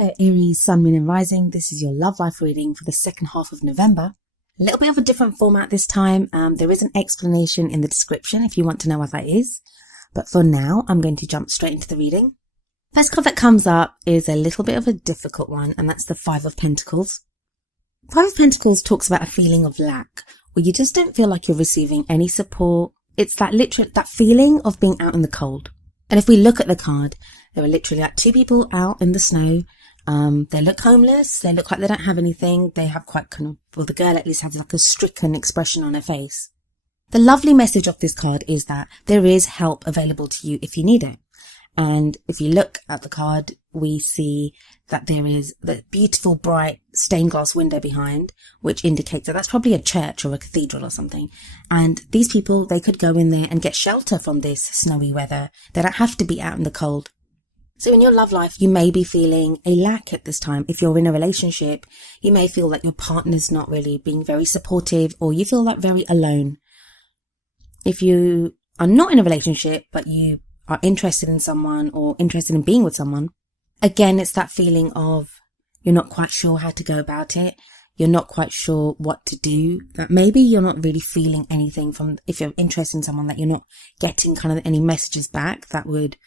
Hello Aries, Sun, Moon and Rising. This is your love life reading for the second half of November. A little bit of a different format this time. There is an explanation in the description if you want to know what that is. But for now, I'm going to jump straight into the reading. First card that comes up is a little bit of a difficult one, and that's the Five of Pentacles. Five of Pentacles talks about a feeling of lack, where you just don't feel like you're receiving any support. It's that feeling of being out in the cold. And if we look at the card, there are literally like two people out in the snow. They look homeless. They look like they don't have anything. They have quite the girl at least has like a stricken expression on her face. The lovely message of this card is that there is help available to you if you need it. And if you look at the card, we see that there is the beautiful, bright stained glass window behind, which indicates that that's probably a church or a cathedral or something. And these people, they could go in there and get shelter from this snowy weather. They don't have to be out in the cold. So in your love life, you may be feeling a lack at this time. If you're in a relationship, you may feel that your partner's not really being very supportive, or you feel like very alone. If you are not in a relationship, but you are interested in someone or interested in being with someone, again, it's that feeling of you're not quite sure how to go about it. You're not quite sure what to do. That maybe you're not really feeling anything from, if you're interested in someone, that you're not getting kind of any messages back that would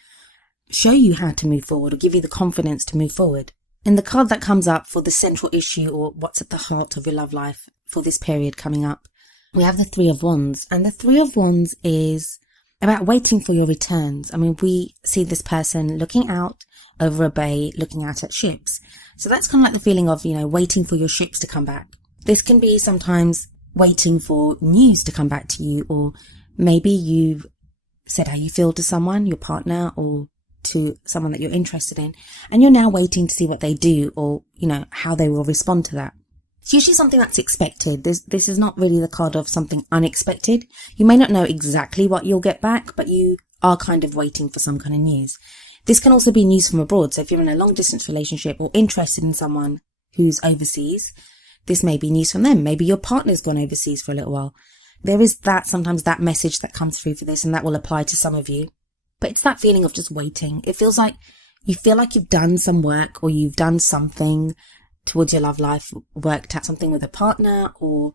show you how to move forward or give you the confidence to move forward. And the card that comes up for the central issue, or what's at the heart of your love life for this period coming up, we have the Three of Wands. And the Three of Wands is about waiting for your returns. I mean, we see this person looking out over a bay, looking out at ships. So that's kind of like the feeling of, waiting for your ships to come back. This can be sometimes waiting for news to come back to you, or maybe you've said how you feel to someone, your partner, or to someone that you're interested in, and you're now waiting to see what they do, or, how they will respond to that. It's usually something that's expected. This is not really the card of something unexpected. You may not know exactly what you'll get back, but you are kind of waiting for some kind of news. This can also be news from abroad. So if you're in a long distance relationship or interested in someone who's overseas, this may be news from them. Maybe your partner's gone overseas for a little while. There is sometimes that message that comes through for this, and that will apply to some of you. But it's that feeling of just waiting. It feels like you feel like you've done some work, or you've done something towards your love life, worked out something with a partner, or,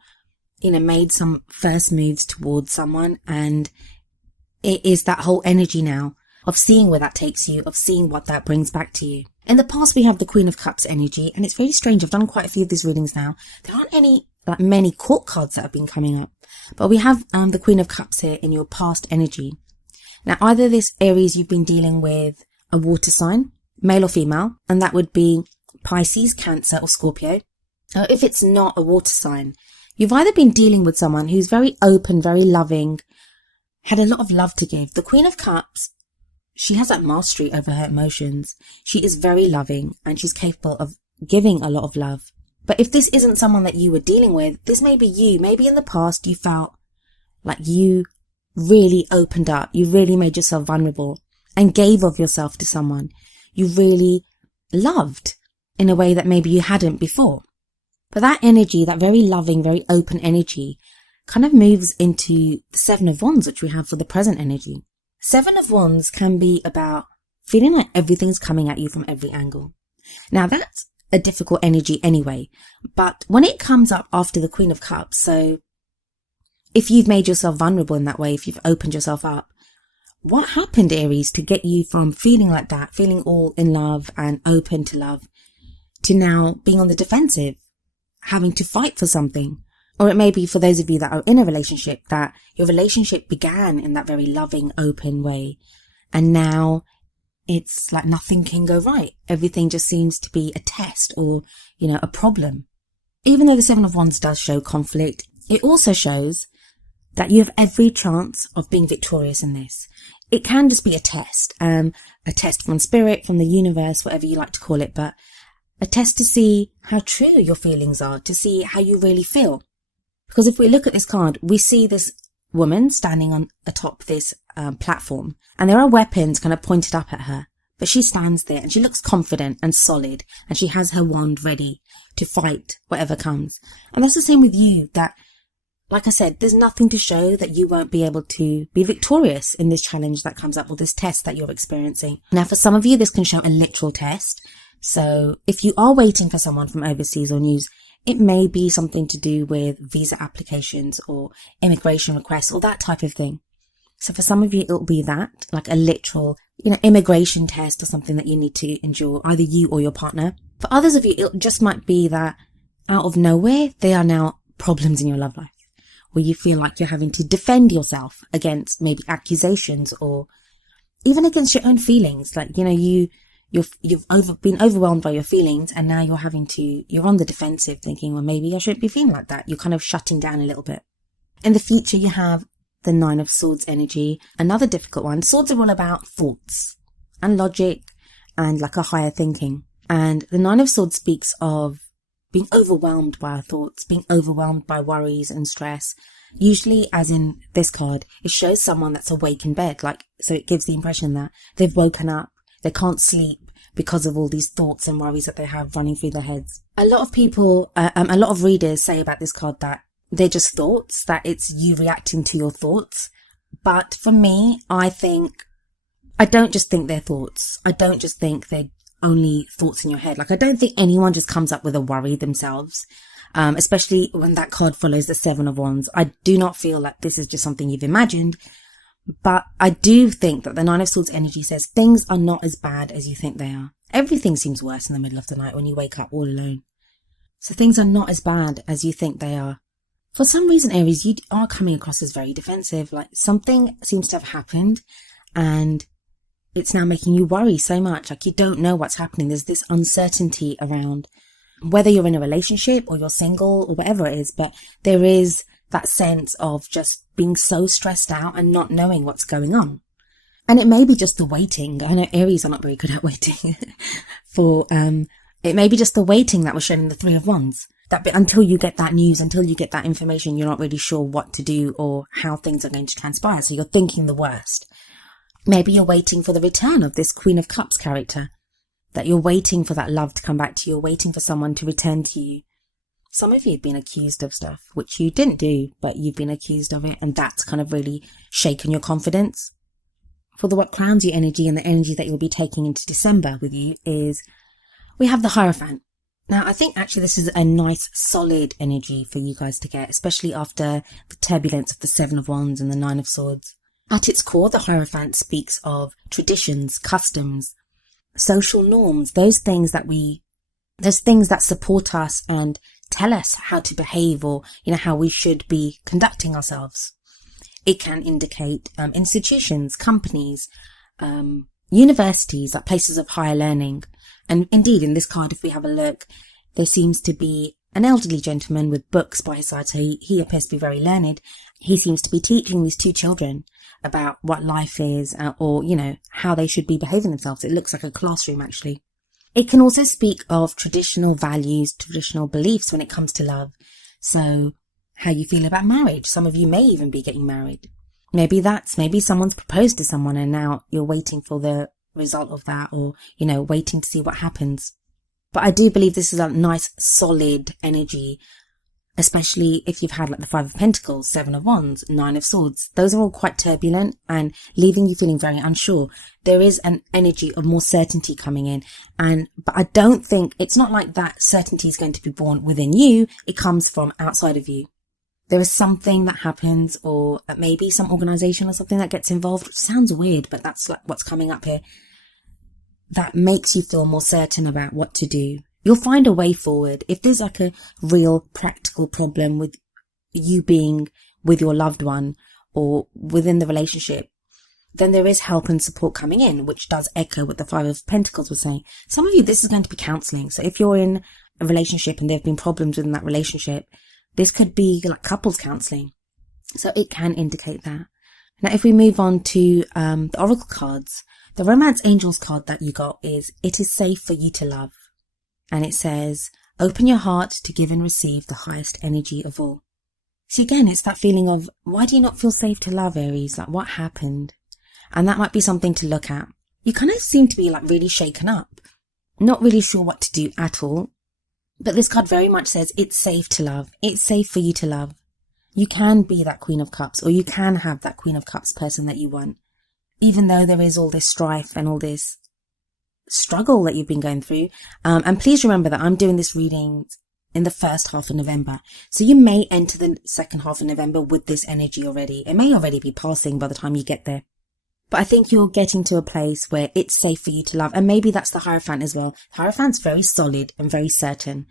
made some first moves towards someone. And it is that whole energy now of seeing where that takes you, of seeing what that brings back to you. In the past, we have the Queen of Cups energy, and it's very strange. I've done quite a few of these readings now. There aren't many court cards that have been coming up, but we have the Queen of Cups here in your past energy. Now, either this Aries, you've been dealing with a water sign, male or female, and that would be Pisces, Cancer, or Scorpio. If it's not a water sign, you've either been dealing with someone who's very open, very loving, had a lot of love to give. The Queen of Cups, she has that mastery over her emotions. She is very loving, and she's capable of giving a lot of love. But if this isn't someone that you were dealing with, this may be you. Maybe in the past you felt like you really opened up, you really made yourself vulnerable and gave of yourself to someone you really loved in a way that maybe you hadn't before. But that energy, that very loving, very open energy, kind of moves into the Seven of Wands, which we have for the present energy. Seven of Wands can be about feeling like everything's coming at you from every angle. Now, that's a difficult energy anyway, but when it comes up after the Queen of Cups, so if you've made yourself vulnerable in that way, if you've opened yourself up, what happened, Aries, to get you from feeling like that, feeling all in love and open to love, to now being on the defensive, having to fight for something? Or it may be for those of you that are in a relationship, that your relationship began in that very loving, open way, and now it's like nothing can go right. Everything just seems to be a test or, a problem. Even though the Seven of Wands does show conflict, it also shows that you have every chance of being victorious in this. It can just be a test from spirit, from the universe, whatever you like to call it, but a test to see how true your feelings are, to see how you really feel. Because if we look at this card, we see this woman standing on atop this platform, and there are weapons kind of pointed up at her, but she stands there and she looks confident and solid, and she has her wand ready to fight whatever comes. And that's the same with you, that, like I said, there's nothing to show that you won't be able to be victorious in this challenge that comes up, or this test that you're experiencing. Now, for some of you, this can show a literal test. So if you are waiting for someone from overseas or news, it may be something to do with visa applications or immigration requests or that type of thing. So for some of you, it'll be that, like a literal, immigration test or something that you need to endure, either you or your partner. For others of you, it just might be that out of nowhere, there are now problems in your love life where you feel like you're having to defend yourself against maybe accusations or even against your own feelings. Like, you've been overwhelmed by your feelings, and now you're on the defensive thinking, well, maybe I shouldn't be feeling like that. You're kind of shutting down a little bit. In the future, you have the Nine of Swords energy, another difficult one. Swords are all about thoughts and logic and like a higher thinking. And the Nine of Swords speaks of being overwhelmed by our thoughts, being overwhelmed by worries and stress. Usually, as in this card, it shows someone that's awake in bed. So it gives the impression that they've woken up, they can't sleep because of all these thoughts and worries that they have running through their heads. A lot of people, a lot of readers say about this card that they're just thoughts, that it's you reacting to your thoughts. But for me, I don't just think they're thoughts. I don't just think they're only thoughts in your head. I don't think anyone just comes up with a worry themselves, especially when that card follows the Seven of Wands. I do not feel like this is just something you've imagined, but I do think that the Nine of Swords energy says things are not as bad as you think they are. Everything seems worse in the middle of the night when you wake up all alone. So things are not as bad as you think they are. For some reason, Aries, you are coming across as very defensive. Like something seems to have happened and it's now making you worry so much. Like you don't know what's happening. There's this uncertainty around whether you're in a relationship or you're single or whatever it is. But there is that sense of just being so stressed out and not knowing what's going on. And it may be just the waiting. I know Aries are not very good at waiting. It may be just the waiting that was shown in the Three of Wands. That bit, until you get that news, until you get that information, you're not really sure what to do or how things are going to transpire. So you're thinking the worst. Maybe you're waiting for the return of this Queen of Cups character. That you're waiting for that love to come back to you. You're waiting for someone to return to you. Some of you have been accused of stuff, which you didn't do, but you've been accused of it. And that's kind of really shaken your confidence. For what crowns your energy and the energy that you'll be taking into December with you is we have the Hierophant. Now, I think actually this is a nice, solid energy for you guys to get, especially after the turbulence of the Seven of Wands and the Nine of Swords. At its core, the Hierophant speaks of traditions, customs, social norms, those things that support us and tell us how to behave or, how we should be conducting ourselves. It can indicate institutions, companies, universities, like places of higher learning. And indeed, in this card, if we have a look, there seems to be an elderly gentleman with books by his side. So he appears to be very learned. He seems to be teaching these two children about what life is or, how they should be behaving themselves. It looks like a classroom, actually. It can also speak of traditional values, traditional beliefs when it comes to love. So how you feel about marriage. Some of you may even be getting married. Maybe someone's proposed to someone and now you're waiting for the result of that or, waiting to see what happens. But I do believe this is a nice, solid energy, especially if you've had like the Five of Pentacles, Seven of Wands, Nine of Swords. Those are all quite turbulent and leaving you feeling very unsure. There is an energy of more certainty coming in. But I don't think, it's not like that certainty is going to be born within you. It comes from outside of you. There is something that happens or maybe some organization or something that gets involved, which sounds weird, but that's like what's coming up here. That makes you feel more certain about what to do. You'll find a way forward. If there's like a real practical problem with you being with your loved one or within the relationship, then there is help and support coming in, which does echo what the Five of Pentacles was saying. Some of you, this is going to be counseling. So if you're in a relationship and there have been problems within that relationship, this could be like couples counseling. So it can indicate that. Now, if we move on to the Oracle cards, the Romance Angels card that you got is, it is safe for you to love. And it says, open your heart to give and receive the highest energy of all. So again, it's that feeling of, why do you not feel safe to love, Aries? Like, what happened? And that might be something to look at. You kind of seem to be like really shaken up, not really sure what to do at all. But this card very much says it's safe to love. It's safe for you to love. You can be that Queen of Cups, or you can have that Queen of Cups person that you want. Even though there is all this strife and all this struggle that you've been going through. And please remember that I'm doing this reading in the first half of November. So you may enter the second half of November with this energy already. It may already be passing by the time you get there. But I think you're getting to a place where it's safe for you to love. And maybe that's the Hierophant as well. The Hierophant's very solid and very certain.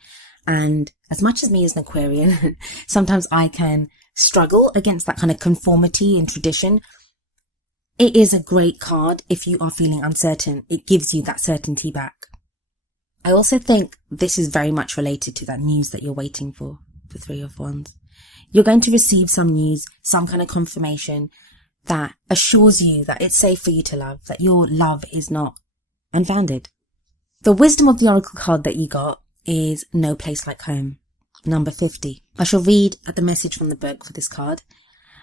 And as much as me as an Aquarian, sometimes I can struggle against that kind of conformity and tradition. It is a great card if you are feeling uncertain. It gives you that certainty back. I also think this is very much related to that news that you're waiting for Three of Wands. You're going to receive some news, some kind of confirmation that assures you that it's safe for you to love, that your love is not unfounded. The wisdom of the Oracle card that you got is No Place Like Home, number 50. I shall read the message from the book for this card.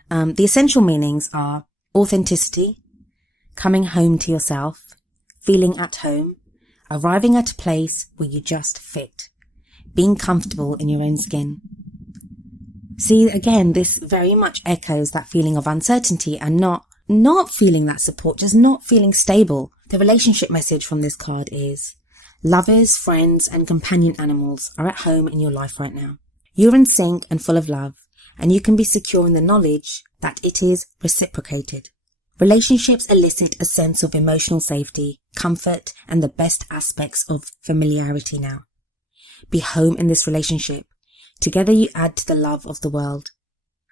The essential meanings are authenticity, coming home to yourself, feeling at home, arriving at a place where you just fit, being comfortable in your own skin. See, again, this very much echoes that feeling of uncertainty and not feeling that support, just not feeling stable. The relationship message from this card is lovers, friends, and companion animals are at home in your life right now. You're in sync and full of love, and you can be secure in the knowledge that it is reciprocated. Relationships elicit a sense of emotional safety, comfort, and the best aspects of familiarity now. Be home in this relationship. Together you add to the love of the world.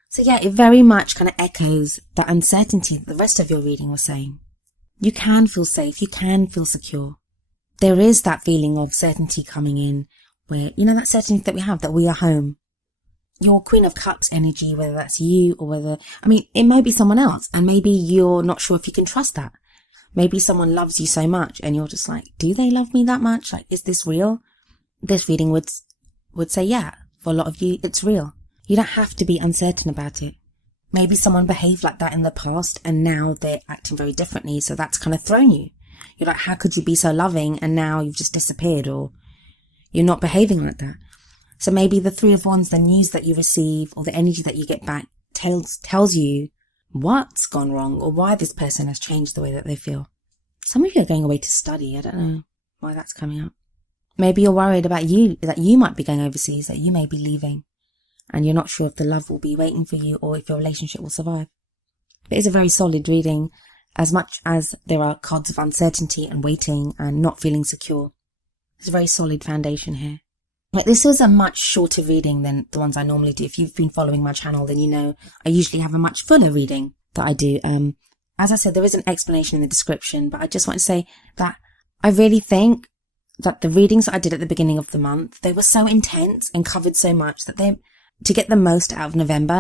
So yeah, it very much kind of echoes that uncertainty that the rest of your reading was saying. You can feel safe, you can feel secure. There is that feeling of certainty coming in where, that certainty that we have, that we are home. Your Queen of Cups energy, whether that's you or it might be someone else, and maybe you're not sure if you can trust that. Maybe someone loves you so much and you're just like, do they love me that much? Like, is this real? This reading would say, yeah, for a lot of you, it's real. You don't have to be uncertain about it. Maybe someone behaved like that in the past and now they're acting very differently. So that's kind of thrown you. You're like, how could you be so loving and now you've just disappeared, or you're not behaving like that? So maybe the Three of Wands, the news that you receive or the energy that you get back tells you what's gone wrong or why this person has changed the way that they feel. Some of you are going away to study. I don't know why that's coming up. Maybe you're worried about that you might be going overseas, that you may be leaving, and you're not sure if the love will be waiting for you or if your relationship will survive. It is a very solid reading, as much as there are cards of uncertainty and waiting and not feeling secure. There's a very solid foundation here. But this was a much shorter reading than the ones I normally do. If you've been following my channel, then you know I usually have a much fuller reading that I do. As I said, there is an explanation in the description, but I just want to say that I really think that the readings that I did at the beginning of the month, they were so intense and covered so much that to get the most out of November,